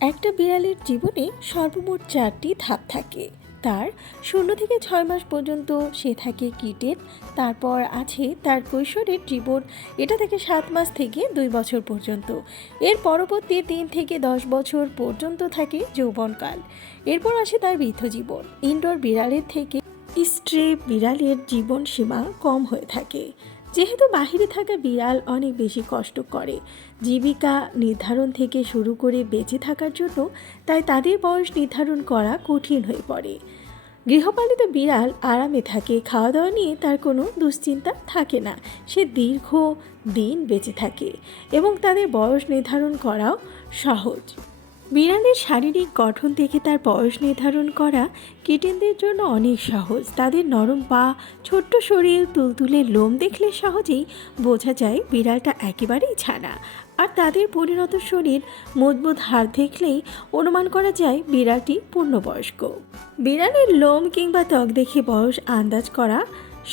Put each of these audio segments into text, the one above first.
একটা বিড়ালের জীবনে সর্বমোট 4টি ধাপ থাকে। তার 0 থেকে 6 মাস পর্যন্ত সে থাকে কিটেন। তারপর আছে তার কৈশোরের জীবন, এটা থেকে 7 মাস থেকে 2 বছর পর্যন্ত। এর পরবর্তী 3 থেকে 10 বছর পর্যন্ত থাকে যৌবনকাল। এরপর আসে তার বৃদ্ধ জীবন। ইনডোর বিড়ালের থেকে স্ট্রে বিড়ালের জীবন সীমা কম হয়ে থাকে, যেহেতু বাহিরে থাকা বিড়াল অনেক বেশি কষ্ট করে জীবিকা নির্ধারণ থেকে শুরু করে বেঁচে থাকার জন্য, তাই তাদের বয়স নির্ধারণ করা কঠিন হয়ে পড়ে। গৃহপালিত বিড়াল আরামে থাকে, খাওয়া দাওয়া নিয়ে তার কোনো দুশ্চিন্তা থাকে না, সে দীর্ঘ দিন বেঁচে থাকে এবং তাদের বয়স নির্ধারণ করাও সহজ। বিড়ালের শারীরিক গঠন থেকে তার বয়স নির্ধারণ করা কিটেনদের জন্য অনেক সহজ। তাদের নরম পা, ছোট্ট শরীর, তুলতুলে লোম দেখলে সহজেই বোঝা যায় বিড়ালটা একেবারেই ছানা। আর তাদের পরিণত শরীর, মজবুত হাড় দেখলেই অনুমান করা যায় বিড়ালটি পূর্ণবয়স্ক। বিড়ালের লোম কিংবা ত্বক দেখে বয়স আন্দাজ করা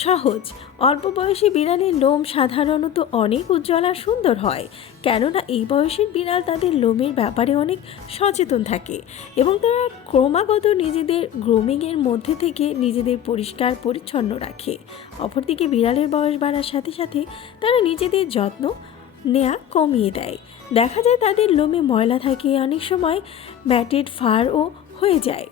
সহজ। অল্প বয়সী বিড়ালের লোম সাধারণত অনেক উজ্জ্বল আর সুন্দর হয়, কেননা এই বয়সের বিড়াল তাদের লোমের ব্যাপারে অনেক সচেতন থাকে এবং তারা ক্রমাগত নিজেদের গ্রুমিংয়ের মধ্যে থেকে নিজেদের পরিষ্কার পরিচ্ছন্ন রাখে। অপরদিকে বিড়ালের বয়স বাড়ার সাথে সাথে তারা নিজেদের যত্ন নেওয়া কমিয়ে দেয়। দেখা যায় তাদের লোমে ময়লা থাকে, অনেক সময় ম্যাটেড ফারও হয়ে যায়,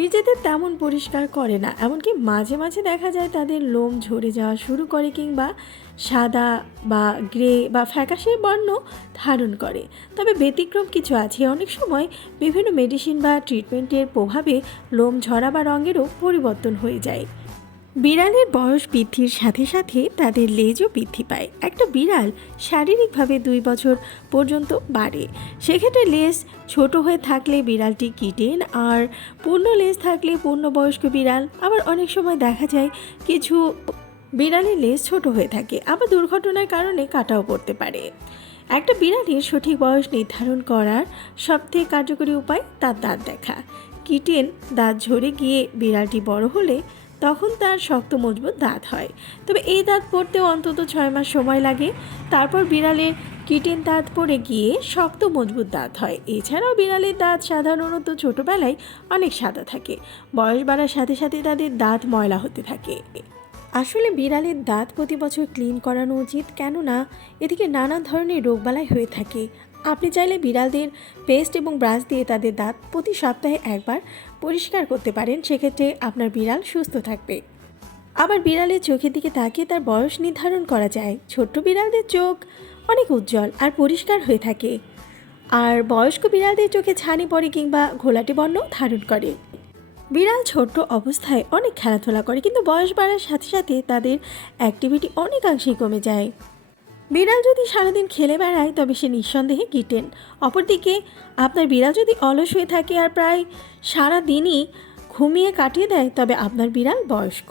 নিজেদের তেমন পরিষ্কার করে না। এমনকি মাঝে মাঝে দেখা যায় তাদের লোম ঝরে যাওয়া শুরু করে কিংবা সাদা বা গ্রে বা ফ্যাকাশে বর্ণ ধারণ করে। তবে ব্যতিক্রম কিছু আছে, অনেক সময় বিভিন্ন মেডিসিন বা ট্রিটমেন্টের প্রভাবে লোম ঝরা বা রঙেরও পরিবর্তন হয়ে যায়। বিড়ালের বয়স বৃদ্ধির সাথে সাথে তাদের লেজও বৃদ্ধি পায়। একটা বিড়াল শারীরিকভাবে 2 বছর পর্যন্ত বাড়ে, সেক্ষেত্রে লেজ ছোট হয়ে থাকলে বিড়ালটি কিটেন, আর পূর্ণ লেজ থাকলে পূর্ণবয়স্ক বিড়াল। আবার অনেক সময় দেখা যায় কিছু বিড়ালের লেজ ছোট হয়ে থাকে, আবার দুর্ঘটনার কারণে কাটাও পড়তে পারে। একটা বিড়ালের সঠিক বয়স নির্ধারণ করার সবথেকে কার্যকরী উপায় তার দাঁত দেখা। কিটেন দাঁত ঝরে গিয়ে বিড়ালটি বড় হলে তখন তার শক্ত মজবুত দাঁত হয়, তবে এই দাঁত পড়তেও অন্তত 6 মাস সময় লাগে। তারপর বিড়ালের কিটেন দাঁত পড়ে গিয়ে শক্ত মজবুত দাঁত হয়। এছাড়াও বিড়ালের দাঁত সাধারণত ছোটোবেলায় অনেক সাদা থাকে, বয়স বাড়ার সাথে সাথে তাদের দাঁত ময়লা হতে থাকে। আসলে বিড়ালের দাঁত প্রতি বছর ক্লিন করানো উচিত, কেননা এদিকে নানা ধরনের রোগবালাই হয়ে থাকে। আপনি চাইলে বিড়ালদের পেস্ট এবং ব্রাশ দিয়ে তাদের দাঁত প্রতি সপ্তাহে একবার পরিষ্কার করতে পারেন, সেক্ষেত্রে আপনার বিড়াল সুস্থ থাকবে। আবার বিড়ালের চোখের দিকে তাকিয়ে তার বয়স নির্ধারণ করা যায়। ছোট্ট বিড়ালদের চোখ অনেক উজ্জ্বল আর পরিষ্কার হয়ে থাকে, আর বয়স্ক বিড়ালদের চোখে ছানি পড়ে কিংবা ঘোলাটে বর্ণ ধারণ করে। বিড়াল ছোট্ট অবস্থায় অনেক খেলাধুলা করে, কিন্তু বয়স বাড়ার সাথে সাথে তাদের অ্যাক্টিভিটি অনেকাংশেই কমে যায়। বিড়াল যদি সারাদিন খেলে বেড়ায় তবে সে নিঃসন্দেহে কিটেন। অপরদিকে আপনার বিড়াল যদি অলস হয়ে থাকে আর প্রায় সারা দিনই ঘুমিয়ে কাটিয়ে দেয় তবে আপনার বিড়াল বয়স্ক।